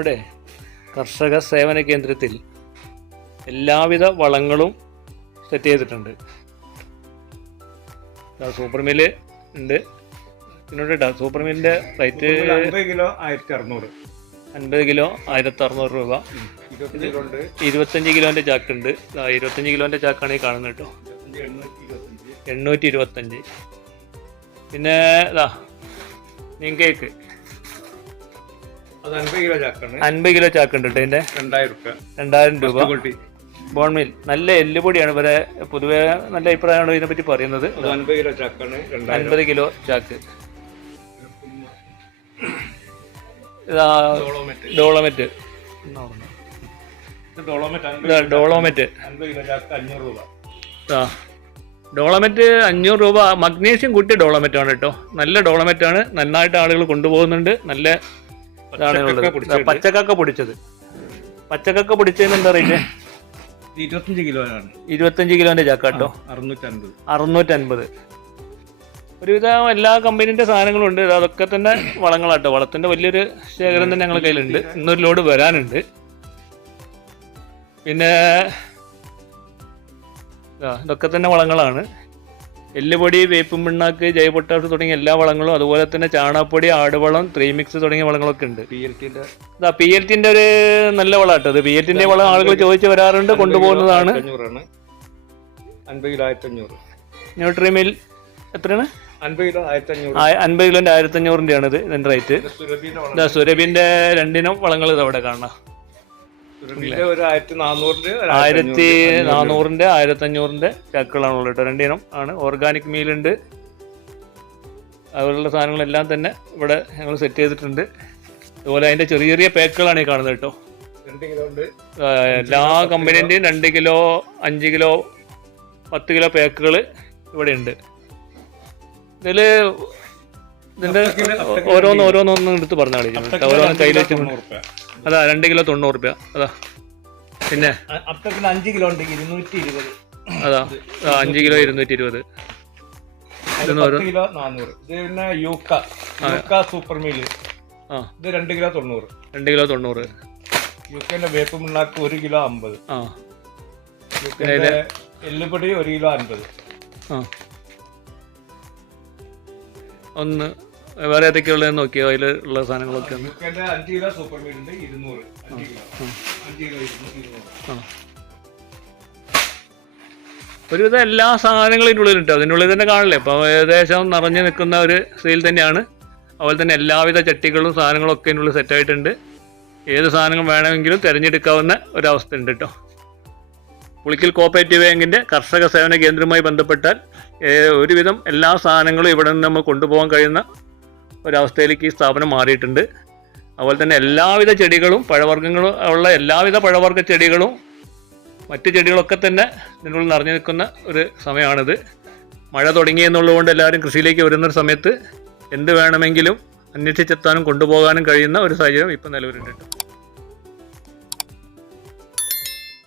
നമ്മുടെ കർഷക സേവന കേന്ദ്രത്തിൽ എല്ലാവിധ വളങ്ങളും സെറ്റ് ചെയ്തിട്ടുണ്ട്. സൂപ്പർ മില്ല് ഉണ്ട്. പിന്നോട്ട് കേട്ടോ സൂപ്പർ മില്ലിന്റെ റേറ്റ് കിലോ ആയിരത്തി അറുന്നൂറ് അൻപത് കിലോ ആയിരത്തി അറുന്നൂറ് രൂപ. ഇരുപത്തഞ്ച് കിലോ ഉണ്ട് ഇരുപത്തഞ്ച് കിലോന്റെ ചാക്കുണ്ട് ദാ ഇരുപത്തഞ്ച് കിലോന്റെ ചാക്കാണ് ഈ കാണുന്നത് കേട്ടോ. എണ്ണൂറ്റി ഇരുപത്തഞ്ച്. പിന്നെ ഇതാ നീം കേക്ക്. അൻപത് കിലോ ചാക്ക് ഉണ്ട് ഇതിന്റെ. രണ്ടായിരം രൂപ. ബോൺമിൽ നല്ല എല്ലുപൊടിയാണ്. ഇവരെ പൊതുവെ നല്ല അഭിപ്രായമാണ് ഇതിനെപ്പറ്റി പറയുന്നത്. അൻപത് കിലോ ചാക്കാണ്. രണ്ടായിരം അൻപത് കിലോ ചാക്ക്. ഡോളോമെറ്റ്. ഡോളമെറ്റ്. ആ. ഡോളമെറ്റ് അഞ്ഞൂറ് രൂപ. മഗ്നീഷ്യം കൂട്ടിയ ഡോളമെറ്റ് ആണ് കേട്ടോ. നല്ല ഡോളമെറ്റ് ആണ് നന്നായിട്ട് ആളുകൾ കൊണ്ടുപോകുന്നുണ്ട്. നല്ല ഇതാണ് ഉള്ളത്. പച്ചക്കക്ക പൊടിച്ചത്. പച്ചക്കക്ക പൊടിച്ചത്. പച്ചക്കക്ക പൊടിച്ചതിന് എന്താ റേറ്റ്? ഇരുപത്തഞ്ച് കിലോ ഇരുപത്തഞ്ച് കിലോന്റെ ചാക്കാട്ടോ. അറുന്നൂറ്റി അൻപത് അറുന്നൂറ്റൻപത്. ഒരുവിധം എല്ലാ കമ്പനീന്റെ സാധനങ്ങളും ഉണ്ട്. അതൊക്കെ തന്നെ വളങ്ങളാട്ടോ. വളത്തിന്റെ വലിയൊരു ശേഖരം തന്നെ ഞങ്ങളുടെ കയ്യിലുണ്ട്. ഇന്നൊരു ലോഡ് വരാനുണ്ട്. പിന്നെ ഇതൊക്കെ തന്നെ വളങ്ങളാണ്. എല്ലുപൊടി വേപ്പും പിണ്ണാക്ക് ജൈവപൊട്ടാഷ് തുടങ്ങിയ എല്ലാ വളങ്ങളും അതുപോലെ തന്നെ ചാണകപ്പൊടി ആടുവളം ത്രീ മിക്സ് തുടങ്ങിയ വളങ്ങളൊക്കെ ഉണ്ട്. പി എൽ ടിന്റെ ഇതാ പി എൽ ടിന്റെ ഒരു നല്ല വളമാട്ടോ ഇത്. പി എൽ ടിന്റെ വളം ആളുകൾ ചോദിച്ചു വരാറുണ്ട് കൊണ്ടുപോകുന്നതാണ്. ന്യൂട്രിമിൽ എത്രയാണ്? അൻപത് കിലോന്റെ ആയിരത്തി അഞ്ഞൂറിന്റെ ആണ് ഇത് ഇതിന്റെ റേറ്റ് സുരഭിന്റെ രണ്ടിനും വളങ്ങൾ ഇത് അവിടെ കാണാം. ആയിരത്തി നാനൂറിന്റെ ആയിരത്തി അഞ്ഞൂറിന്റെ ചക്കുകളാണുള്ളത് കേട്ടോ. രണ്ടിനും ആണ്. ഓർഗാനിക് മീലുണ്ട് അതുപോലുള്ള സാധനങ്ങളെല്ലാം തന്നെ ഇവിടെ ഞങ്ങൾ സെറ്റ് ചെയ്തിട്ടുണ്ട്. അതുപോലെ അതിന്റെ ചെറിയ ചെറിയ പാക്കുകളാണ് ഈ കാണുന്നത് കേട്ടോ. എല്ലാ കമ്പനീന്റെയും രണ്ട് കിലോ അഞ്ച് കിലോ പത്ത് കിലോ പാക്കുകൾ ഇവിടെ ഉണ്ട്. ഇതിൽ ഇതിന്റെ ഓരോന്ന് ഓരോന്നൊന്നും എടുത്ത് പറഞ്ഞാൽ ഓരോന്ന് കയ്യിൽ വെച്ച് അതാ രണ്ട് കിലോ തൊണ്ണൂറ് രൂപ അതാ. പിന്നെ? അഞ്ച് കിലോ ഉണ്ട് ഇരുന്നൂറ്റി ഇരുപത്. അതാ. അഞ്ച് കിലോ ഇരുന്നൂറ്റി ഇരുപത് കിലോ നാനൂറ് ഇത് പിന്നെ യൂക്ക. യൂക്ക സൂപ്പർ ആ. ഇത് രണ്ട് കിലോ തൊണ്ണൂറ്. രണ്ട് കിലോ തൊണ്ണൂറ്. യൂക്കന്റെ വേപ്പ് പിണ്ണാക്ക് ഒരു കിലോ അമ്പത്. ആ. യൂക്കന്റെ എല്ലുപൊടി ഒരു കിലോ അൻപത്. ആ. ഒന്ന് വേറെ ഏതൊക്കെയുള്ളതെന്ന് നോക്കിയോ? അതിൽ ഉള്ള സാധനങ്ങളൊക്കെ ഒന്ന്. അഞ്ച് കിലോ സൂപ്പർ മീൽ ഉണ്ട് ഇരുന്നൂറ്. അഞ്ച് കിലോ. അഞ്ച് കിലോ ഇരുന്നൂറ് ഇരുന്നൂറ്. ആ. ഒരുവിധം എല്ലാ സാധനങ്ങളും ഇതിന്റെ ഉള്ളിലുണ്ട്. അതിന്റെ ഉള്ളിൽ തന്നെ കാണില്ലേ? അപ്പോൾ ഏകദേശം നിറഞ്ഞു നിൽക്കുന്ന ഒരു സെയിൽ തന്നെയാണ്. അതുപോലെ തന്നെ എല്ലാവിധ ചട്ടികളും സാധനങ്ങളും ഒക്കെ ഇതിനുള്ളിൽ സെറ്റായിട്ടുണ്ട് ഏത് സാധനങ്ങൾ വേണമെങ്കിലും തിരഞ്ഞെടുക്കാവുന്ന ഒരവസ്ഥ ഉണ്ട് കേട്ടോ. പുളിക്കൽ കോപ്പറേറ്റീവ് ബാങ്കിന്റെ കർഷക സേവന കേന്ദ്രവുമായി ബന്ധപ്പെട്ടാൽ ഒരുവിധം എല്ലാ സാധനങ്ങളും ഇവിടെ നിന്ന് നമ്മൾ കൊണ്ടുപോകാൻ കഴിയുന്ന ഒരവസ്ഥയിലേക്ക് ഈ സ്ഥാപനം മാറിയിട്ടുണ്ട്. അതുപോലെ തന്നെ എല്ലാവിധ ചെടികളും പഴവർഗങ്ങളും ഉള്ള എല്ലാവിധ പഴവർഗ ചെടികളും മറ്റ് ചെടികളൊക്കെ തന്നെ ഇതിനുള്ളിൽ നിറഞ്ഞു നിൽക്കുന്ന ഒരു സമയമാണിത്. മഴ തുടങ്ങിയെന്നുള്ളതുകൊണ്ട് എല്ലാവരും കൃഷിയിലേക്ക് വരുന്ന സമയത്ത് എന്ത് വേണമെങ്കിലും അന്വേഷിച്ചെത്താനും കൊണ്ടുപോകാനും കഴിയുന്ന ഒരു സാഹചര്യം ഇപ്പം നിലവിലുണ്ട്.